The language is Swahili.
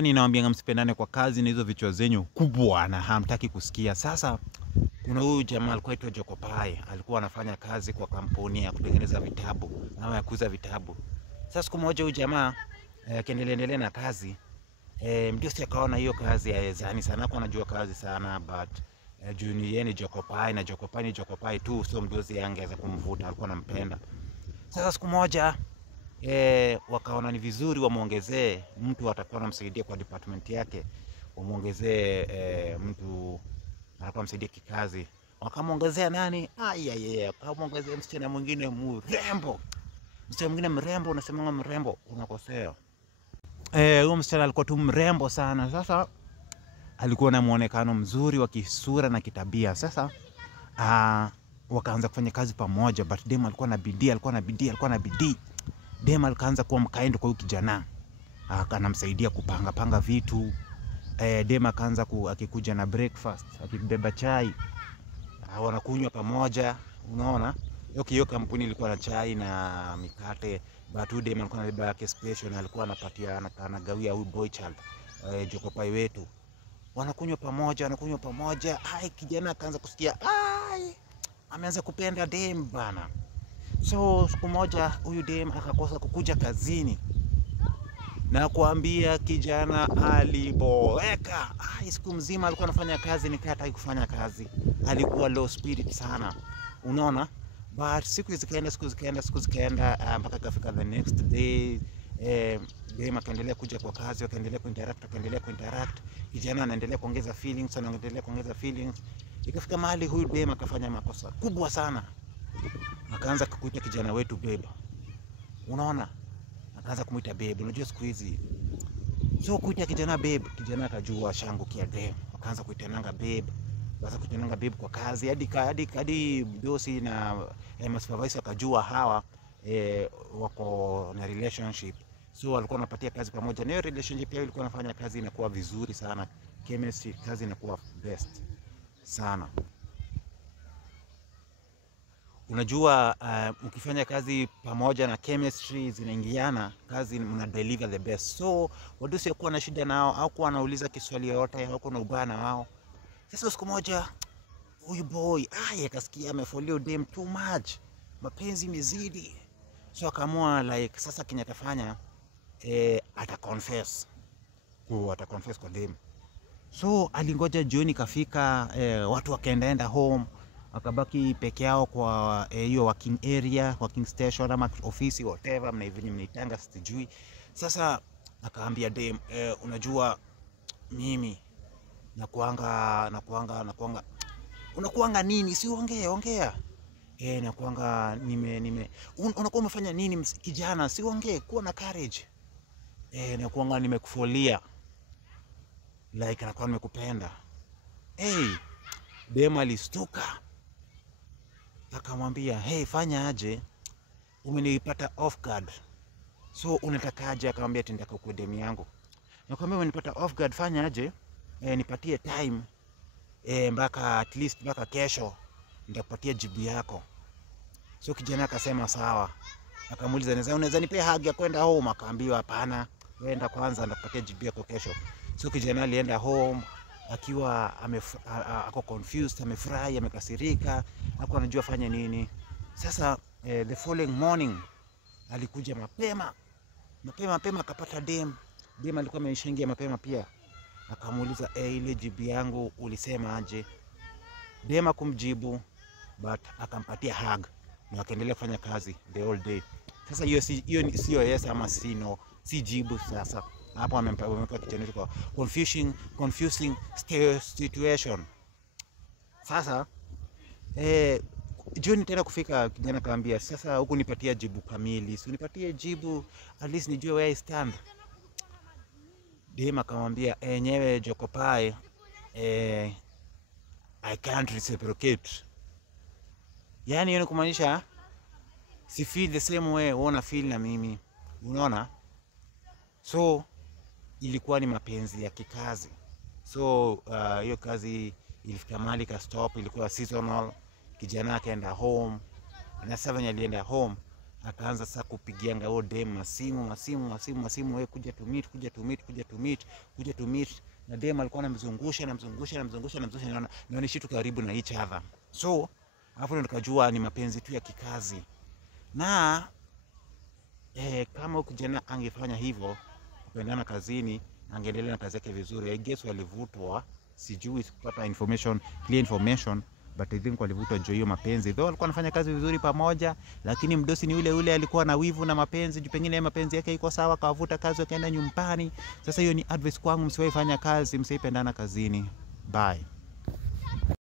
Ninawaambia msipendane kwa kazi na hizo vichwa zenyu kubwa na hamtaki kusikia. Sasa kuna huyu jamaa alikuwa aitwa Jokopai, alikuwa anafanya kazi kwa kampuni ya kutengeneza vitabu ama ya kuuza vitabu. Sasa siku moja huyu jamaa akiendelea na kazi, mdosi akaona hiyo kazi haezani sana, kwa anajua kazi sana but juu yeye ni Jokopai na Jokopai ni Jokopai tu, so mdosi angeweza kumvuta, alikuwa anampenda. Sasa siku moja wakaona ni vizuri wamuongezee mtu atakuwa anamsaidia kwa department yake, wamuongezee mtu atakuwa msaidia kikazi. Wakamuongezea nani? Wakamuongezea msichana mwingine mrembo. Msichana mwingine mrembo, unasema mrembo, unakosea. Huyo msichana alikuwa tu mrembo sana. Sasa alikuwa na muonekano mzuri wa kisura na kitabia. Sasa wakaanza kufanya kazi pamoja, but dem alikuwa na bidii. Dem akaanza kuwa mkaendo kwa huyu kijana. Anamsaidia kupanga vitu. Dem akaanza akikuja na breakfast, akibeba chai. Wanakunywa pamoja, unaona? Hiyo kampuni ilikuwa na chai na mikate, but dem alikuwa anabeba yake special na alikuwa anagawia huyu boy child, Jokopai wetu. Wanakunywa pamoja. Kijana akaanza kusikia ameanza kupenda dem bana. So siku moja huyu dem akakosa kukuja kazini. Na kuambia kijana aliboeka. Siku mzima alikuwa anafanya kazi ni kama hataki kufanya kazi. Alikuwa low spirit sana. Unaona? But siku zikaenda mpaka ikafika the next day. Dem akaendelea kuja kwa kazi, akaendelea kuinteract. Kijana anaendelea kuongeza feelings, Ikafika mahali huyu dem akafanya makosa kubwa sana. Akaanza kukuita kijana wetu babe. Unaona? Akaanza kumuita babe. Unajua siku hizi so kuita kijana babe, kijana akajua shangu kia dem. Akaanza kuitananga babe kwa kazi. Hadi bosi na supervisor akajua hawa wako na relationship. So walikuwa wanapatia kazi pamoja. Na hiyo relationship yao ilikuwa inafanya kazi inakuwa vizuri sana. Chemistry, kazi inakuwa best sana. Unajua ukifanya kazi pamoja na chemistry zinaingiana, kazi mna deliver the best. So wadosi hakuwa na shida nao, hakuwa anauliza kiswali yote, hakuwa na ubaya na wao. Sasa siku moja huyu boy akasikia amefollow dem too much, mapenzi imezidi. So akaamua like sasa kinyatafanya ataconfess kwa dem. So alingoja jioni kafika, watu wakaenda home, wakabaki peke yao kwa hiyo working area, working station ama ofisi whatever mnaitanga sijui. Sasa akaambia dem, unajua mimi unakuanga nini? Si ongea. Nakuanga unakuwa umefanya nini kijana? Si ongea, kuwa na courage. Nakuanga nimekufolia. Like anakuwa nimekupenda. Dem alistuka. Akamwambia, fanya aje? Umenipata off guard. So unatakaje? Akamwambia nataka kwa dem yangu. Nakwambia umenipata off guard, fanya aje? Nipatie time. At least mpaka kesho nitakupatia jibu yako. So kijana akasema sawa. Akamuuliza, unaweza nipea hug ya kwenda home? Akaambiwa hapana. Wenda kwanza nitakupatia jibu yako kesho. So kijana alienda home akiwa ako confused, amefurahi, amekasirika, hakuwa anajua fanya nini. Sasa the following morning alikuja mapema akapata dem. Dem alikuwa ameshaingia mapema pia. Akamuuliza, ile jibu yangu ulisema aje? Dem akumjibu but akampatia hug na akaendelea kufanya kazi the whole day. Sasa hiyo sio yes ama si jibu. Sasa hapo amempa kijana kwa confusing situation. Sasa jioni tena kufika, kijana kaambia, sasa huku nipatia jibu kamili, si unipatie jibu at least nijue where I stand. Dem akamwambia, nyewe Jokopai, I can't reciprocate. Yani hiyo ni kumaanisha si feel the same way una feel na mimi, unaona? So ilikuwa ni mapenzi ya kikazi. So hiyo kazi ilifika mahali ka stop, ilikuwa seasonal. Kijana akaenda home, na 7 alienda home. akaanza sasa kupigianga huo dem masimu, wewe kuja to meet. Na dem alikuwa anamzungusha, na ni shitu karibu na each other. So hapo ndo nikajua ni mapenzi tu ya kikazi. Na kama ukijana angefanya hivyo kupendana kazini, angeendelea na kazi yake vizuri. I guess walivutwa, sijui kupata clear information, but I think walivutwa juu hiyo mapenzi. Though walikuwa wanafanya kazi vizuri pamoja, lakini mdosi ni ule alikuwa na wivu na mapenzi, juu pengine mapenzi yake iko sawa, kawavuta kazi akaenda nyumbani. Sasa hiyo ni advice kwangu, msiwahi fanya kazi, msipendana kazini. Bye.